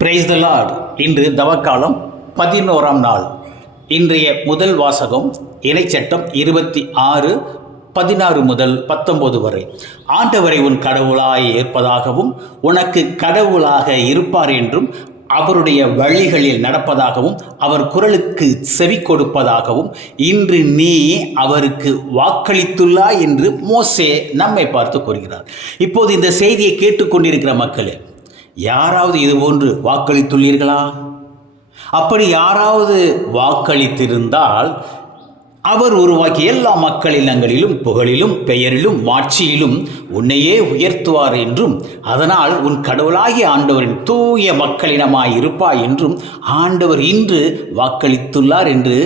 Praise the Lord. இன்று தவக்காலம் 11ஆம் நாள். இன்றைய முதல் வாசகம் இறைச்சட்டம் 26:16 முதல் 19 வரை. ஆண்டவரை உன் கடவுளாய் ஏற்பதாகவும் உனக்கு கடவுளாக இருப்பார் என்றும் அவருடைய வழிகளில் நடப்பதாகவும் அவர் குரலுக்கு செவி கொடுப்பதாகவும் இன்று நீ அவருக்கு வாக்களித்துள்ளாய் என்று மோசே நம்மை பார்த்து கூறுகிறார். இப்போது இந்த செய்தியை கேட்டுக்கொண்டிருக்கிற மக்களே, யாராவது இதுபோன்று வாக்களித்துள்ளீர்களா? அப்படி யாராவது வாக்களித்திருந்தால் அவர் உருவாக்கிய எல்லா மக்கள் இல்லங்களிலும் புகழிலும் பெயரிலும் மாட்சியிலும் உன்னையே உயர்த்துவார் என்றும் அதனால் உன் கடவுளாகிய ஆண்டவரின் தூய மக்களினமாய் இருப்பாய் என்றும் ஆண்டவர் இன்று வாக்களித்துள்ளார் என்று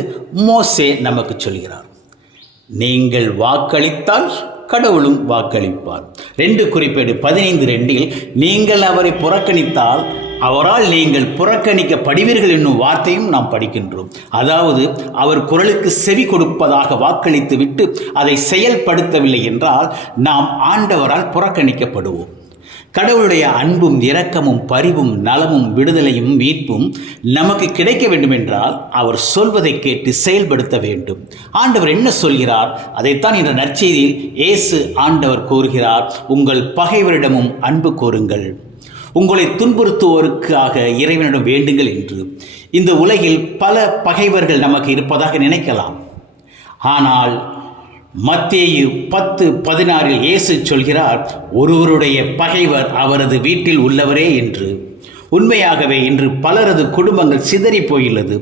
மோசே நமக்கு சொல்கிறார். நீங்கள் வாக்களித்தால் கடவுளும் வாக்களிப்பார். 2 குறிப்பேடு 15:2 நீங்கள் அவரை புறக்கணித்தால் அவரால் நீங்கள் புறக்கணிக்கப்படுவீர்கள் என்னும் வார்த்தையும் நாம் படிக்கின்றோம். அதாவது அவர் குரலுக்கு செவி கொடுப்பதாக வாக்களித்து விட்டு அதை செயல்படுத்தவில்லை என்றால் நாம் ஆண்டவரால் புறக்கணிக்கப்படுவோம். கடவுளுடைய அன்பும் இரக்கமும் பரிவும் நலமும் விடுதலையும் மீட்பும் நமக்கு கிடைக்க வேண்டுமென்றால் அவர் சொல்வதை கேட்டு செயல்படுத்த வேண்டும். ஆண்டவர் என்ன சொல்கிறார்? அதைத்தான் இந்த நற்செய்தியில் இயேசு ஆண்டவர் கூறுகிறார். உங்கள் பகைவரிடமும் அன்பு கூறுங்கள், உங்களை துன்புறுத்துவோருக்காக இறைவனிடம் வேண்டுங்கள் என்று. இந்த உலகில் பல பகைவர்கள் நமக்கு இருப்பதாக நினைக்கலாம். ஆனால் மத்தேயு 10:16 இயேசு சொல்கிறார், ஒருவருடைய பகைவர் அவரது வீட்டில் உள்ளவரே என்று. உண்மையாகவே இன்று பலரது குடும்பங்கள் சிதறி போயுள்ளது.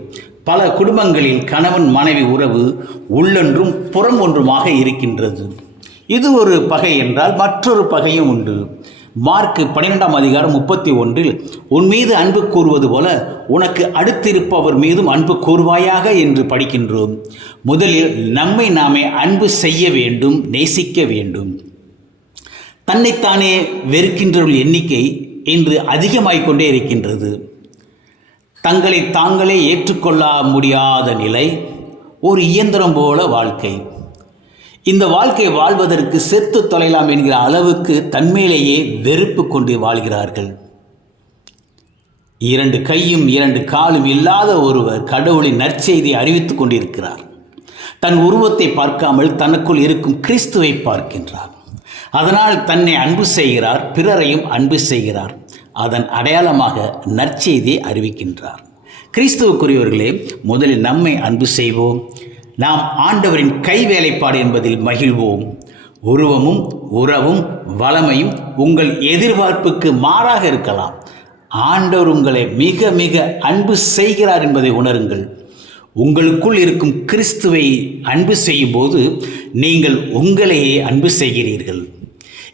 பல குடும்பங்களில் கணவன் மனைவி உறவு உள்ளொன்றும் புறம் ஒன்றுமாக இருக்கின்றது. இது ஒரு பகை என்றால் மற்றொரு பகையும் உண்டு. மார்க்கு 12:31 உன் மீது அன்பு கூறுவது போல உனக்கு அடுத்திருப்பவர் மீதும் அன்பு கூறுவாயாக என்று படிக்கின்றோம். முதலில் நம்மை நாமே அன்பு செய்ய வேண்டும், நேசிக்க வேண்டும். தன்னைத்தானே வெறுக்கின்றவர்கள் எண்ணிக்கை இன்று அதிகமாகிக் கொண்டே இருக்கின்றது. தங்களை தாங்களே ஏற்றுக்கொள்ள முடியாத நிலை, ஒரு இயந்திரம் போல வாழ்க்கை. இந்த வாழ்க்கை வாழ்வதற்கு செத்து தொலைலாம் என்கிற அளவுக்கு தன்மேலேயே வெறுப்பு கொண்டு வாழ்கிறார்கள். 2 கையும் 2 காலும் இல்லாத ஒருவர் கடவுளின் நற்செய்தியை அறிவித்துக் கொண்டிருக்கிறார். தன் உருவத்தை பார்க்காமல் தனக்குள் இருக்கும் கிறிஸ்துவை பார்க்கின்றார். அதனால் தன்னை அன்பு செய்கிறார், பிறரையும் அன்பு செய்கிறார். அதன் அடையாளமாக நற்செய்தியை அறிவிக்கின்றார். கிறிஸ்துவுக்குரியவர்களே, முதலில் நம்மை அன்பு செய்வோம். நாம் ஆண்டவரின் கை வேலைப்பாடு என்பதில் மகிழ்வோம். உருவமும் உறவும் வளமையும் உங்கள் எதிர்பார்ப்புக்கு மாறாக இருக்கலாம். ஆண்டவர் உங்களை மிக மிக அன்பு செய்கிறார் என்பதை உணருங்கள். உங்களுக்குள் இருக்கும் கிறிஸ்துவை அன்பு செய்யும் போது நீங்கள் உங்களையே அன்பு செய்கிறீர்கள்.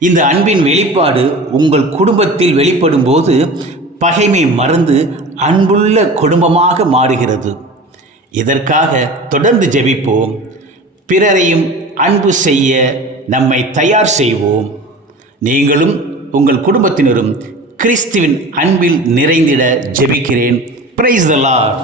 இந்த அன்பின் வெளிப்பாடு உங்கள் குடும்பத்தில் வெளிப்படும் போது பகைமை மறந்து அன்புள்ள குடும்பமாக மாறுகிறது. இதற்காக தொடர்ந்து ஜெபிப்போம். பிறரையும் அன்பு செய்ய நம்மை தயார் செய்வோம். நீங்களும் உங்கள் குடும்பத்தினரும் கிறிஸ்துவின் அன்பில் நிறைந்திட ஜெபிக்கிறேன். Praise the Lord.